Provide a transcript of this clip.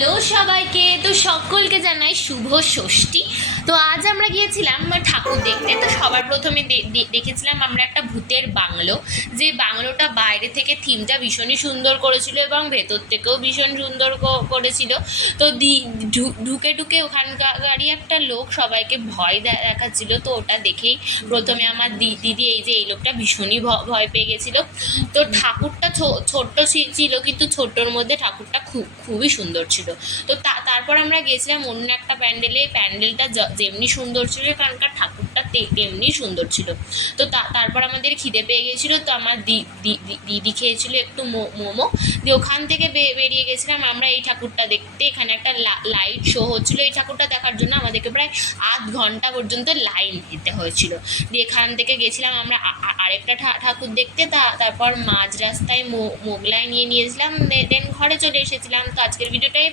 Hello সবাইকে, তো সকলকে জানাই শুভ ষষ্ঠী। তো আজ আমরা গিয়েছিলাম ঠাকুর দেখতে। তো সবার প্রথমে দেখেছিলাম আমরা একটা ভূতের বাংলো, যে বাংলোটা বাইরে থেকে থিমটা ভীষণই সুন্দর করেছিল এবং ভেতর থেকেও ভীষণ সুন্দর করেছিল। তো ঢুকে ঢুকে ওখানকারই একটা লোক সবাইকে ভয় দেখাচ্ছিল। তো ওটা দেখেই প্রথমে আমার দিদি এই লোকটা ভীষণই ভয় পেয়ে গেছিলো। তো ঠাকুরটা ছোট্ট ছিল, কিন্তু ছোট্টর মধ্যে ঠাকুরটা খুবই সুন্দর ছিল। তো তারপর আমরা গেছিলাম অন্য একটা প্যান্ডেলটা যেমনি সুন্দর ছিল, এখানকার ঠাকুরটা তেমনি সুন্দর ছিল। তো তারপর আমাদের খিদে পেয়ে গেছিলো, তো আমার দিদি খেয়েছিল একটু মোমো দিয়ে। ওখান থেকে বেরিয়ে গেছিলাম আমরা এই ঠাকুরটা দেখতে। এখানে একটা লাইট শো হচ্ছিলো। এই ঠাকুরটা দেখার জন্য আমাদেরকে প্রায় আধ ঘন্টা পর্যন্ত লাইন দিতে হয়েছিল। দিয়ে এখান থেকে গেছিলাম আমরা আরেকটা ঠাকুর দেখতে। তারপর মাঝ রাস্তায় মোগলাই নিয়েছিলাম, দেন ঘরে চলে এসেছিলাম। তো আজকের ভিডিওটাই